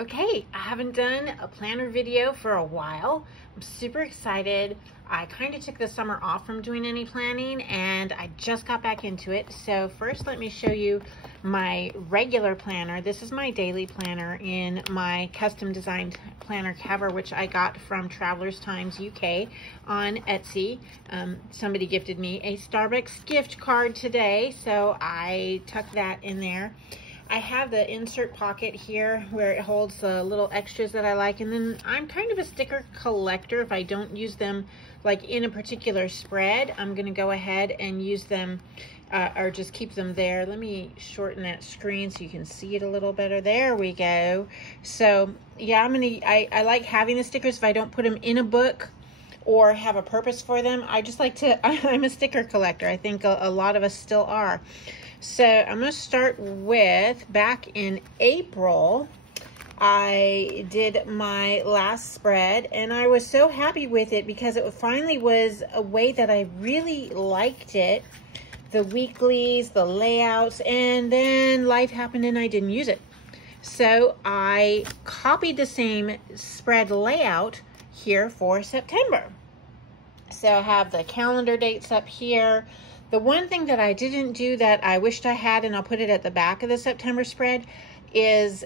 Okay, I haven't done a planner video for a while. I'm super excited. I kind of took the summer off from doing any planning and I just got back into it. So first let me show you my regular planner. This is my daily planner in my custom designed planner cover, which I got from Travelers Times UK on Etsy. Somebody gifted me a Starbucks gift card today, so I tucked that in there. I have the insert pocket here where it holds the little extras that I like, and then I'm kind of a sticker collector. If I don't use them like in a particular spread, I'm gonna go ahead and use them or just keep them there. Let me shorten that screen so you can see it a little better. There we go. So yeah, I like having the stickers if I don't put them in a book or have a purpose for them. I just like to, I'm a sticker collector. I think a lot of us still are. So I'm going to start with, back in April, I did my last spread and I was so happy with it because it finally was a way that I really liked it. The weeklies, the layouts, and then life happened and I didn't use it. So I copied the same spread layout here for September. So I have the calendar dates up here. The one thing that I didn't do that I wished I had, and I'll put it at the back of the September spread, is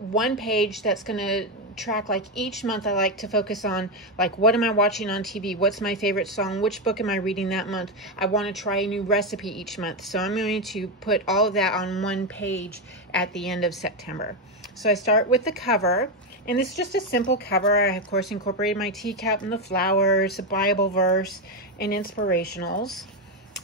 one page that's going to track, like, each month I like to focus on, like, what am I watching on TV? What's my favorite song? Which book am I reading that month? I want to try a new recipe each month. So I'm going to put all of that on one page at the end of September. So I start with the cover. And it's just a simple cover. I, of course, incorporated my teacup and the flowers, a Bible verse, and inspirationals.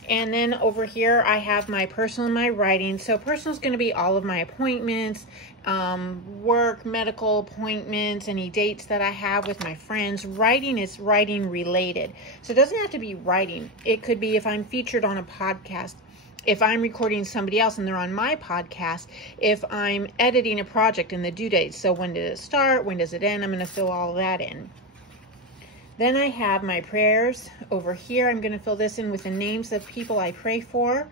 And then over here, I have my personal and my writing. So personal is going to be all of my appointments, work, medical appointments, any dates that I have with my friends. Writing is writing related. So it doesn't have to be writing. It could be if I'm featured on a podcast, if I'm recording somebody else and they're on my podcast, if I'm editing a project and the due date. So when did it start? When does it end? I'm going to fill all of that in. Then I have my prayers over here. I'm going to fill this in with the names of people I pray for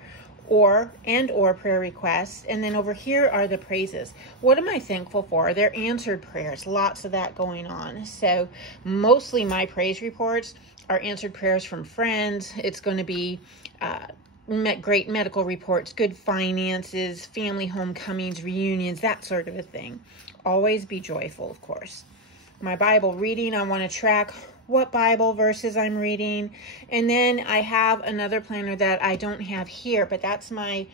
or prayer requests. And then over here are the praises. What am I thankful for? They're answered prayers. Lots of that going on. So mostly my praise reports are answered prayers from friends. It's going to be great medical reports, good finances, family homecomings, reunions, that sort of a thing. Always be joyful, of course. My Bible reading, I want to track what Bible verses I'm reading. And then I have another planner that I don't have here, but that's my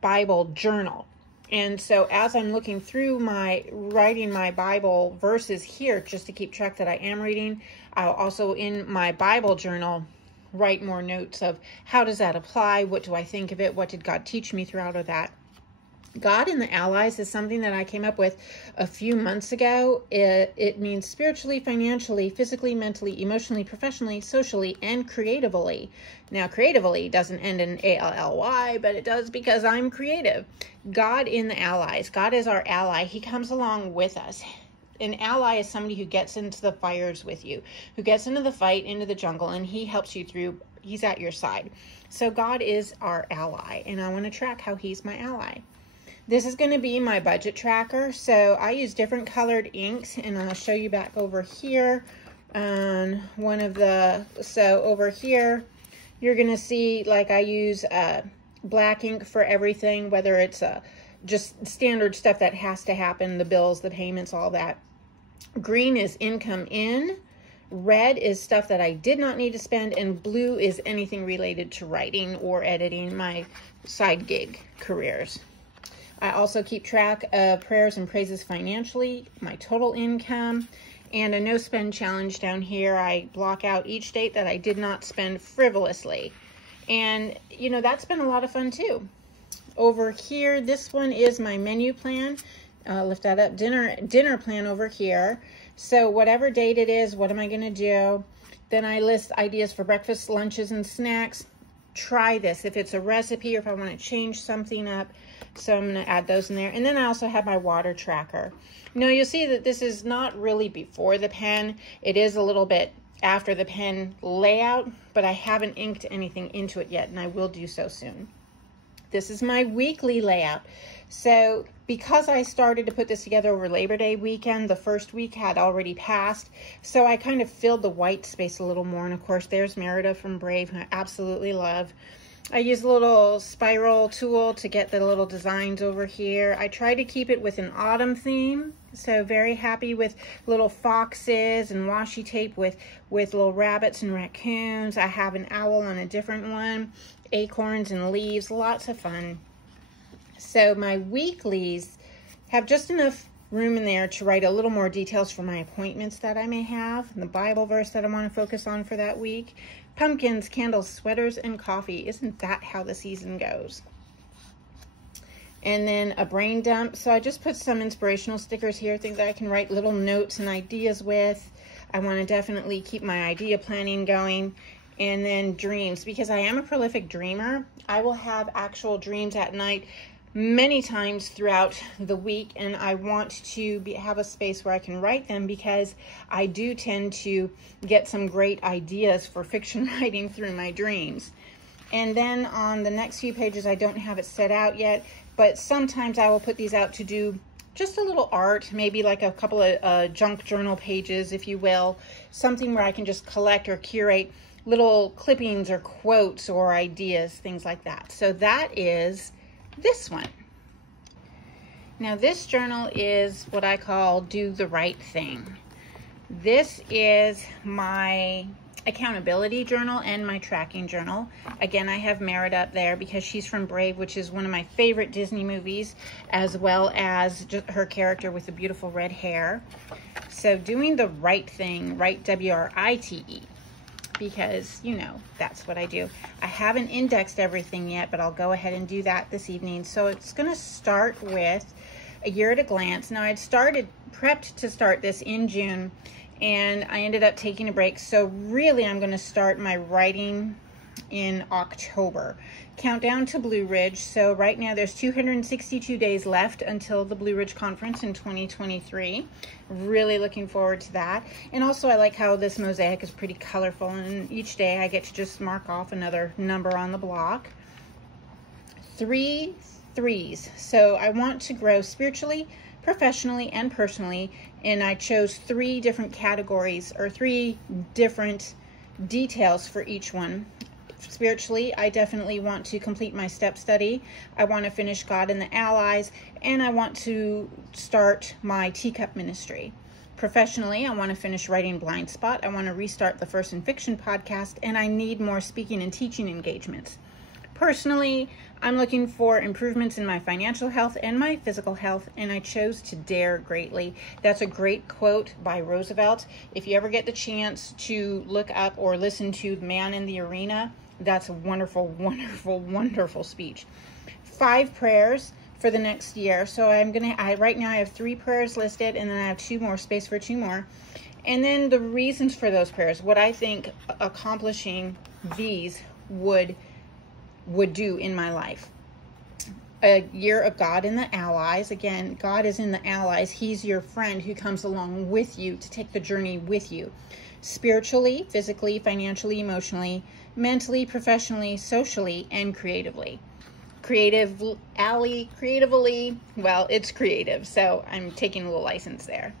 Bible journal. And so as I'm looking through writing my Bible verses here, just to keep track that I am reading, I'll also in my Bible journal write more notes of how does that apply? What do I think of it? What did God teach me throughout of that? God in the Allies is something that I came up with a few months ago. It means spiritually, financially, physically, mentally, emotionally, professionally, socially, and creatively. Now, creatively doesn't end in A-L-L-Y, but it does because I'm creative. God in the Allies. God is our ally. He comes along with us. An ally is somebody who gets into the fires with you, who gets into the fight, into the jungle, and he helps you through. He's at your side. So God is our ally, and I want to track how he's my ally. This is going to be my budget tracker. So I use different colored inks, and I'll show you back over here on one of the, so over here, you're going to see, like, I use black ink for everything, whether it's just standard stuff that has to happen, the bills, the payments, all that. Green is income in. Red is stuff that I did not need to spend. And blue is anything related to writing or editing, my side gig careers. I also keep track of prayers and praises financially, my total income, and a no spend challenge down here. I block out each date that I did not spend frivolously. And, you know, that's been a lot of fun too. Over here, this one is my menu plan. Lift that up, dinner plan over here. So whatever date it is, what am I going to do? Then I list ideas for breakfast, lunches, and snacks. Try this if it's a recipe or if I want to change something up. So I'm going to add those in there. And then I also have my water tracker. Now you'll see that this is not really before the pen. It is a little bit after the pen layout, but I haven't inked anything into it yet, and I will do so soon. This is my weekly layout. So because I started to put this together over Labor Day weekend, the first week had already passed. So I kind of filled the white space a little more. And of course, there's Merida from Brave, who I absolutely love. I use a little spiral tool to get the little designs over here. I try to keep it with an autumn theme. So very happy with little foxes and washi tape with little rabbits and raccoons. I have an owl on a different one, acorns and leaves, lots of fun. So my weeklies have just enough room in there to write a little more details for my appointments that I may have, and the Bible verse that I want to focus on for that week. Pumpkins, candles, sweaters, and coffee. Isn't that how the season goes? And then a brain dump. So I just put some inspirational stickers here, things that I can write little notes and ideas with. I want to definitely keep my idea planning going. And then dreams, because I am a prolific dreamer. I will have actual dreams at night many times throughout the week, and I want to have a space where I can write them, because I do tend to get some great ideas for fiction writing through my dreams. And then on the next few pages, I don't have it set out yet, but sometimes I will put these out to do just a little art, maybe like a couple of junk journal pages, if you will, something where I can just collect or curate little clippings or quotes or ideas, things like that. So that is this one. Now this journal is what I call Do the Right Thing. This is my accountability journal and my tracking journal. Again, I have Merida up there because she's from Brave, which is one of my favorite Disney movies, as well as just her character with the beautiful red hair. So doing the right thing, write W-R-I-T-E. Because, you know, that's what I do. I haven't indexed everything yet, but I'll go ahead and do that this evening. So it's going to start with a year at a glance. Now, I'd prepped to start this in June, and I ended up taking a break. So really, I'm going to start my writing in October. Countdown to Blue Ridge. So right now there's 262 days left until the Blue Ridge Conference in 2023. Really looking forward to that. And also I like how this mosaic is pretty colorful, and each day I get to just mark off another number on the block. 3 threes. So I want to grow spiritually, professionally, and personally, and I chose 3 different categories, or 3 different details for each one. Spiritually, I definitely want to complete my step study. I want to finish God and the Allies, and I want to start my teacup ministry. Professionally, I want to finish writing Blind Spot. I want to restart the First in Fiction podcast, and I need more speaking and teaching engagements. Personally, I'm looking for improvements in my financial health and my physical health, and I chose to dare greatly. That's a great quote by Roosevelt. If you ever get the chance to look up or listen to Man in the Arena, that's a wonderful, wonderful, wonderful speech. 5 prayers for the next year. So right now I have 3 prayers listed, and then I have 2 more, space for 2 more. And then the reasons for those prayers, what I think accomplishing these would do in my life. A year of God and the Allies. Again, God is in the Allies. He's your friend who comes along with you to take the journey with you. Spiritually, physically, financially, emotionally, mentally, professionally, socially, and creatively. Creatively, well, it's creative, so I'm taking a little license there.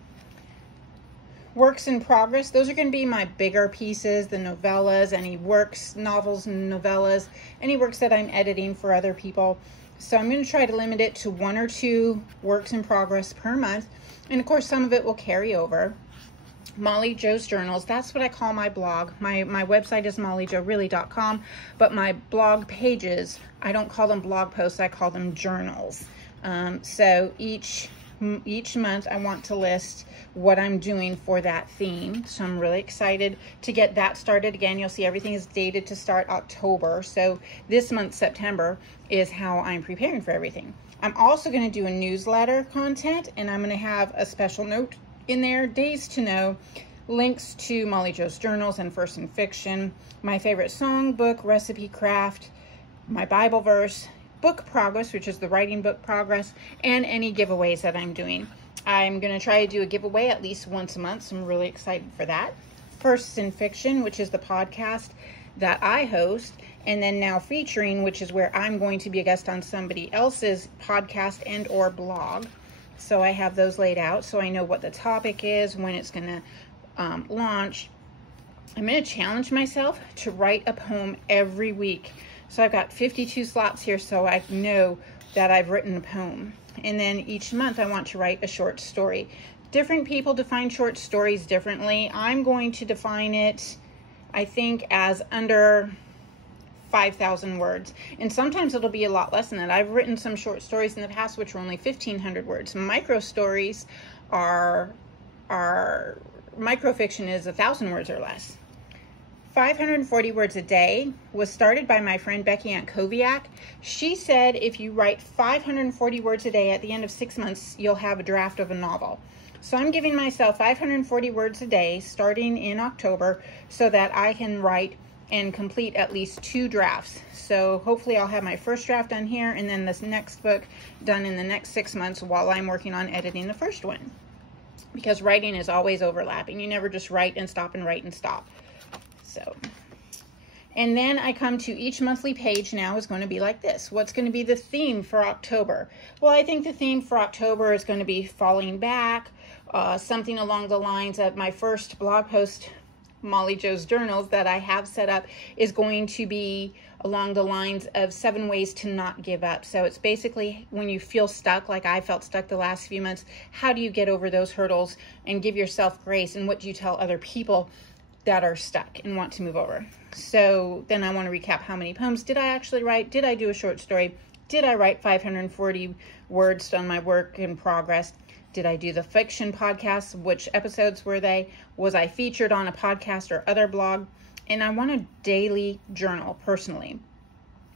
Works in progress, those are going to be my bigger pieces, the novellas, any works, novels and novellas, any works that I'm editing for other people. So I'm going to try to limit it to 1 or 2 works in progress per month. And of course, some of it will carry over. Molly Jo's Journals, that's what I call my blog. My website is mollyjoreally.com, but my blog pages, I don't call them blog posts, I call them journals. So each month I want to list what I'm doing for that theme. So I'm really excited to get that started. Again, you'll see everything is dated to start October. So this month, September, is how I'm preparing for everything. I'm also going to do a newsletter content, and I'm going to have a special note in there, days to know, links to Molly Jo's Journals and First in Fiction, my favorite song, book, recipe, craft, my Bible verse, book progress, which is the writing book progress, and any giveaways that I'm doing. I'm going to try to do a giveaway at least once a month, so I'm really excited for that. First in Fiction, which is the podcast that I host, and then now featuring, which is where I'm going to be a guest on somebody else's podcast and or blog. So I have those laid out so I know what the topic is, when it's going to launch. I'm going to challenge myself to write a poem every week. So I've got 52 slots here, so I know that I've written a poem. And then each month I want to write a short story. Different people define short stories differently. I'm going to define it, I think, as under 5,000 words. And sometimes it'll be a lot less than that. I've written some short stories in the past which were only 1,500 words. Micro stories are microfiction is 1,000 words or less. 540 words a day was started by my friend Becky Antkowiak. She said if you write 540 words a day at the end of 6 months, you'll have a draft of a novel. So I'm giving myself 540 words a day starting in October so that I can write and complete at least 2 drafts. So hopefully I'll have my first draft done here and then this next book done in the next 6 months while I'm working on editing the first one. Because writing is always overlapping. You never just write and stop and write and stop. So, and then I come to each monthly page now is going to be like this. What's going to be the theme for October? Well, I think the theme for October is going to be falling back, something along the lines of my first blog post, Molly Jo's Journals, that I have set up is going to be along the lines of 7 ways to not give up. So it's basically when you feel stuck, like I felt stuck the last few months, how do you get over those hurdles and give yourself grace, and what do you tell other people that are stuck and want to move over? So then I want to recap, how many poems did I actually write? Did I do a short story? Did I write 540 words on my work in progress? Did I do the fiction podcasts? Which episodes were they? Was I featured on a podcast or other blog? And I want a daily journal personally.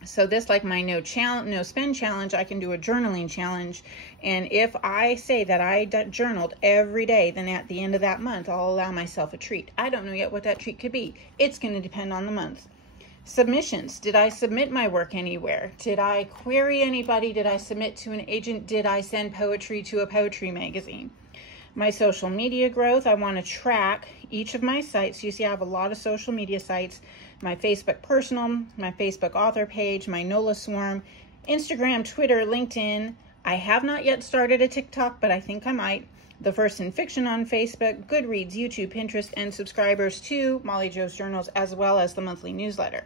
So this, like my no spend challenge, I can do a journaling challenge. And if I say that I journaled every day, then at the end of that month, I'll allow myself a treat. I don't know yet what that treat could be. It's going to depend on the month. Submissions. Did I submit my work anywhere? Did I query anybody? Did I submit to an agent? Did I send poetry to a poetry magazine? My social media growth. I want to track each of my sites. You see, I have a lot of social media sites. My Facebook personal, my Facebook author page, my NOLA Swarm, Instagram, Twitter, LinkedIn. I have not yet started a TikTok, but I think I might. The First in Fiction on Facebook, Goodreads, YouTube, Pinterest, and subscribers to Molly Jo's Journals, as well as the monthly newsletter.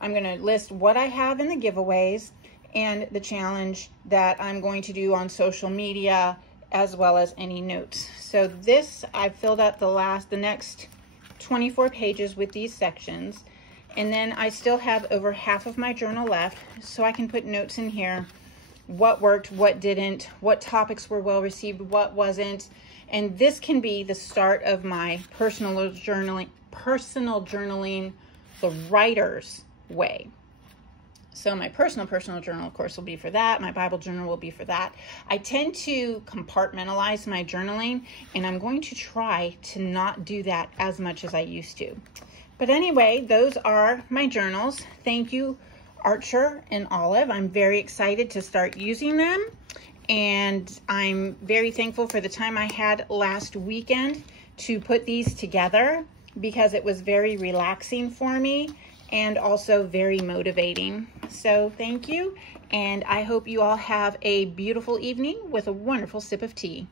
I'm going to list what I have in the giveaways and the challenge that I'm going to do on social media, as well as any notes. So this, I've filled out the next 24 pages with these sections. And then I still have over half of my journal left, so I can put notes in here. What worked, what didn't, what topics were well received, what wasn't. And this can be the start of my personal journaling, the writer's way. So my personal journal, of course, will be for that. My Bible journal will be for that. I tend to compartmentalize my journaling, and I'm going to try to not do that as much as I used to. But anyway, those are my journals. Thank you, Archer and Olive. I'm very excited to start using them. And I'm very thankful for the time I had last weekend to put these together, because it was very relaxing for me and also very motivating. So thank you, and I hope you all have a beautiful evening with a wonderful sip of tea.